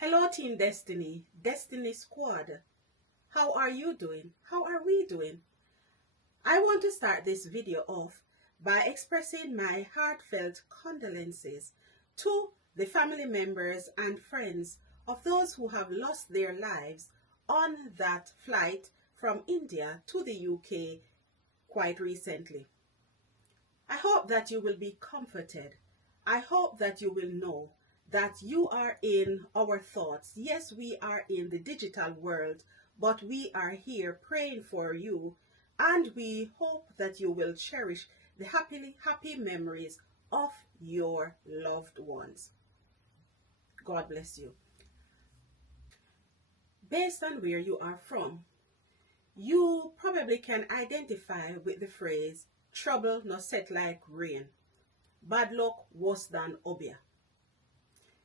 Hello, Team Destiny, Destiny Squad. How are you doing? How are we doing? I want to start this video off by expressing my heartfelt condolences to the family members and friends of those who have lost their lives on that flight from India to the UK quite recently. I hope that you will be comforted. I hope that you will know that you are in our thoughts. Yes, we are in the digital world, but we are here praying for you, and we hope that you will cherish the happy memories of your loved ones. God bless you. Based on where you are from, you probably can identify with the phrase, trouble no set like rain, bad luck worse than obia.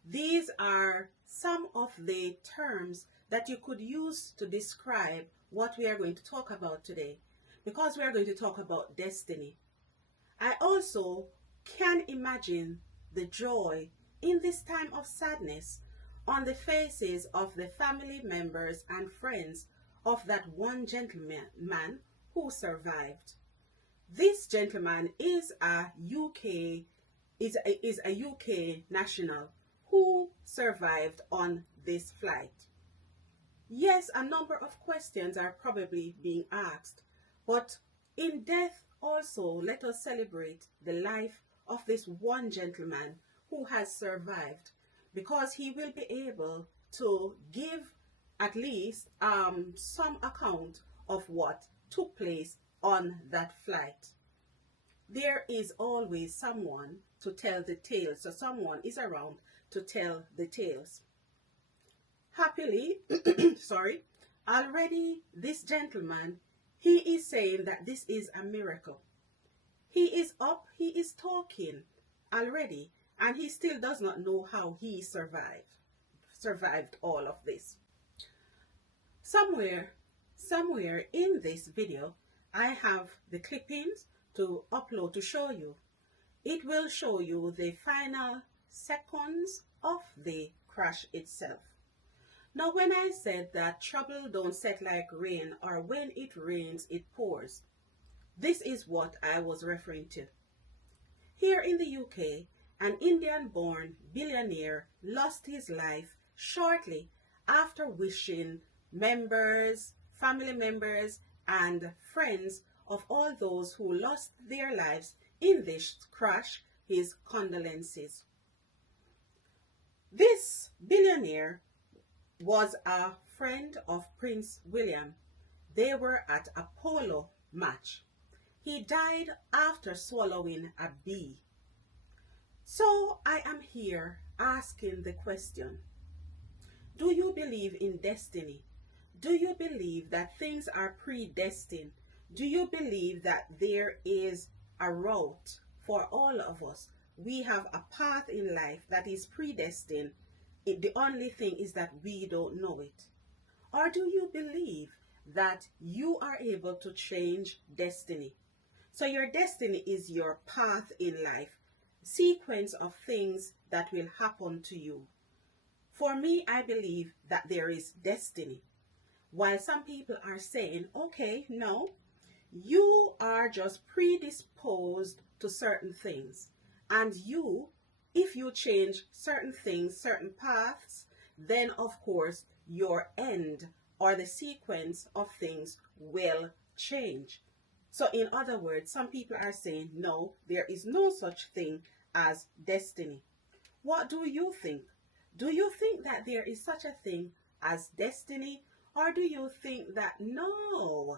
These are some of the terms that you could use to describe what we are going to talk about today, because we are going to talk about destiny. I also can imagine the joy in this time of sadness on the faces of the family members and friends of that one gentleman who survived. This gentleman is a UK national who survived on this flight. Yes, a number of questions are probably being asked, but in death also let us celebrate the life of this one gentleman who has survived, because he will be able to give at least some account of what took place on that flight. There is always someone to tell the tale, so someone is around to tell the tales. Happily, already this gentleman, he is saying that this is a miracle. He is up, he is talking already, and he still does not know how he survived all of this. Somewhere in this video, I have the clippings to upload to show you. It will show you the final seconds of the crash itself. Now, when I said that trouble don't set like rain, or when it rains, it pours, this is what I was referring to. Here in the UK, an Indian-born billionaire lost his life shortly after wishing family members, and friends of all those who lost their lives in this crash his condolences. This billionaire was a friend of Prince William. They were at a polo match. He died after swallowing a bee. So I am here asking the question, do you believe in destiny? Do you believe that things are predestined? Do you believe that there is a route for all of us? We have a path in life that is predestined. The only thing is that we don't know it. Or do you believe that you are able to change destiny? So your destiny is your path in life, sequence of things that will happen to you. For me, I believe that there is destiny. While some people are saying, okay, no, you are just predisposed to certain things. And you, if you change certain things, certain paths, then of course your end or the sequence of things will change. So in other words, some people are saying, no, there is no such thing as destiny. What do you think? Do you think that there is such a thing as destiny? Or do you think that no,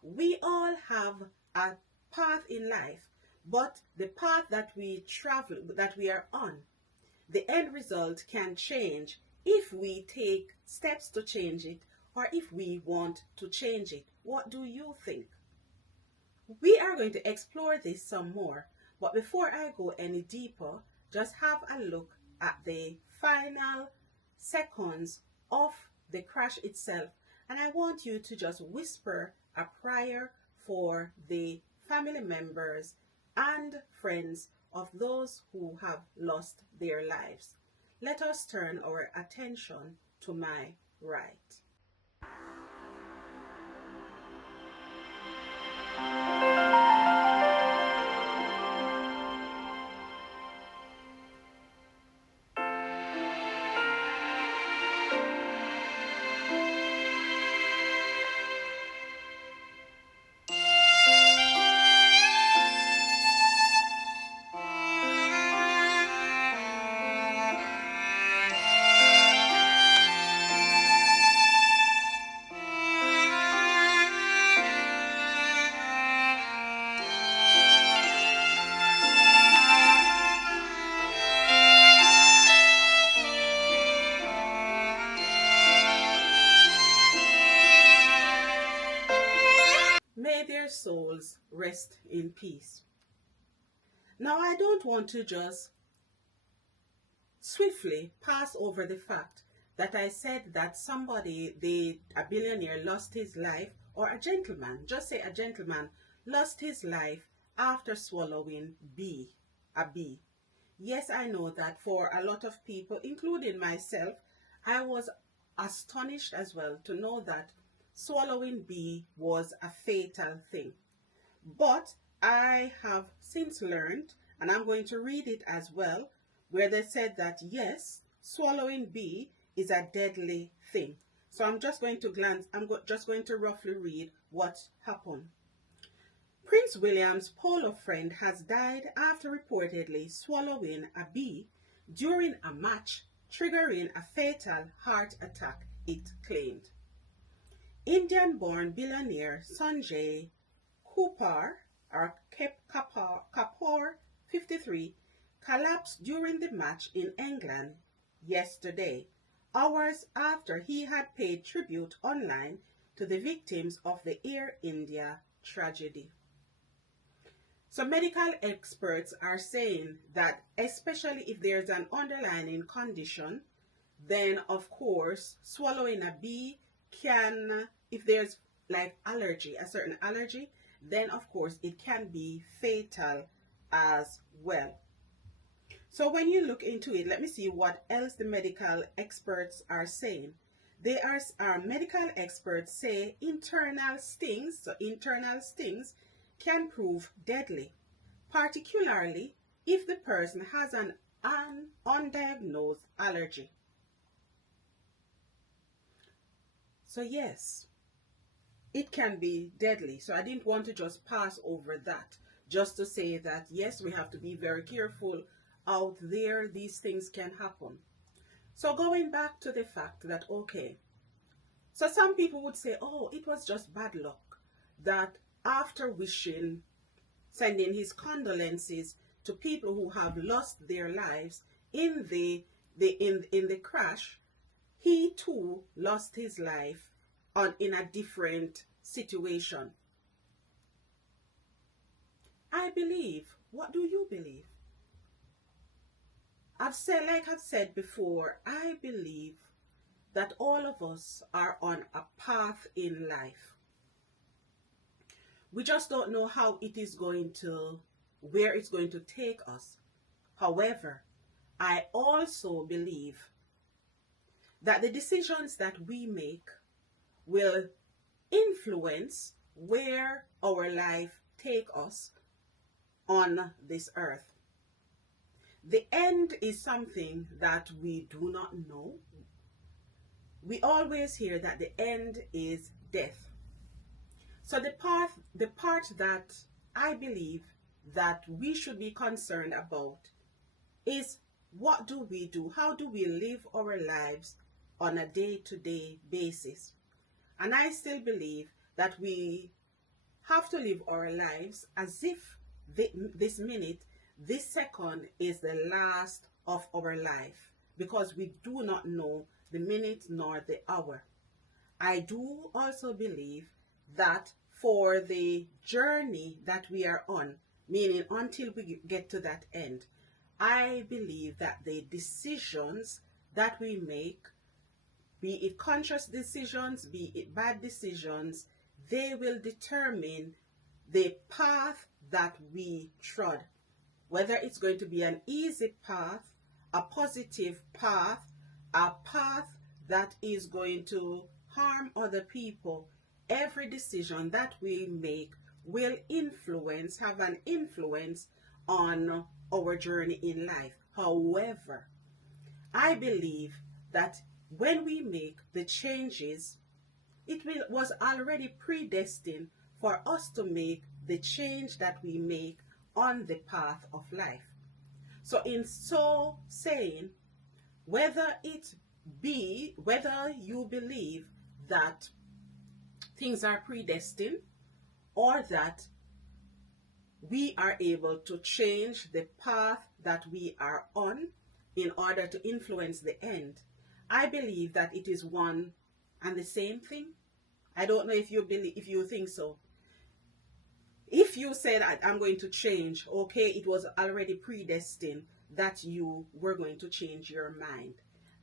we all have a path in life, but the path that we travel, that we are on, the end result can change if we take steps to change it, or if we want to change it? What do you think? We are going to explore this some more, but before I go any deeper, just have a look at the final seconds of the crash itself, and I want you to just whisper a prayer for the family members and friends of those who have lost their lives. let us turn our attention to my right. May their souls rest in peace. Now, I don't want to just swiftly pass over the fact that I said that a billionaire lost his life, or a gentleman, just say a gentleman, lost his life after swallowing a bee. Yes, I know that for a lot of people, including myself, I was astonished as well to know that swallowing bee was a fatal thing. But I have since learned, and I'm going to read it as well, where they said that yes, swallowing bee is a deadly thing. So I'm just going to roughly read what happened. Prince William's polo friend has died after reportedly swallowing a bee during a match, triggering a fatal heart attack, it claimed. Indian-born billionaire Sanjay Kapoor, 53, collapsed during the match in England yesterday, hours after he had paid tribute online to the victims of the Air India tragedy. So medical experts are saying that especially if there's an underlying condition, then of course swallowing a bee can, if there's like allergy, a certain allergy, then of course it can be fatal as well. So when you look into it, let me see what else the medical experts are saying. Medical experts say internal stings can prove deadly, particularly if the person has an undiagnosed allergy. So yes, it can be deadly. So I didn't want to just pass over that, just to say that yes, we have to be very careful out there. These things can happen. So going back to the fact that, okay, so some people would say, oh, it was just bad luck that after sending his condolences to people who have lost their lives in the crash, he too lost his life in a different situation. I believe. What do you believe? I've said before, I believe that all of us are on a path in life. We just don't know where it's going to take us. However, I also believe that the decisions that we make will influence where our life take us on this earth. The end is something that we do not know. We always hear that the end is death. So the part that I believe that we should be concerned about is, what do we do? How do we live our lives on a day-to-day basis? And I still believe that we have to live our lives as if this minute, this second is the last of our life, because we do not know the minute nor the hour. I do also believe that for the journey that we are on, meaning until we get to that end, I believe that the decisions that we make, be it conscious decisions, be it bad decisions, they will determine the path that we trod. Whether it's going to be an easy path, a positive path, a path that is going to harm other people, every decision that we make will have an influence on our journey in life. However, I believe that when we make the changes, was already predestined for us to make the change that we make on the path of life. So in so saying, whether you believe that things are predestined or that we are able to change the path that we are on in order to influence the end, I believe that it is one and the same thing. I don't know if you think so. If you say that I'm going to change, okay, it was already predestined that you were going to change your mind.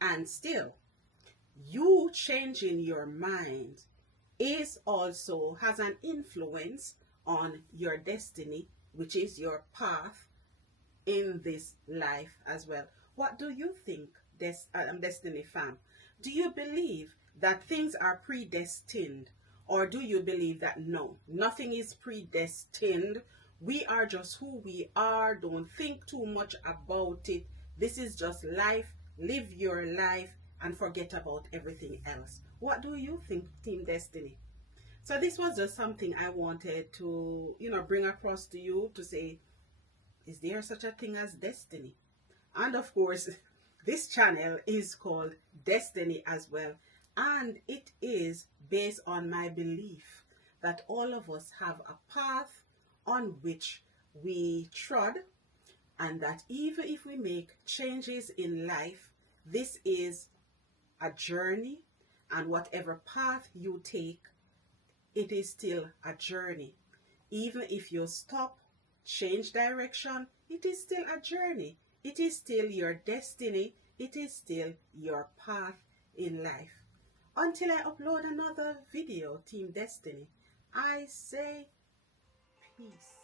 And still, you changing your mind has an influence on your destiny, which is your path in this life as well. What do you think, Destiny fam? Do you believe that things are predestined, or do you believe that no, nothing is predestined? We are just who we are. Don't think too much about it. This is just life. Live your life and forget about everything else. What do you think, Team Destiny? So this was just something I wanted to, bring across to you to say, is there such a thing as destiny? And of course, this channel is called Destiny as well. And it is based on my belief that all of us have a path on which we trod, and that even if we make changes in life, this is a journey, and whatever path you take, it is still a journey. Even if you stop, change direction, it is still a journey. It is still your destiny. It is still your path in life. Until I upload another video, Team Destiny, I say peace.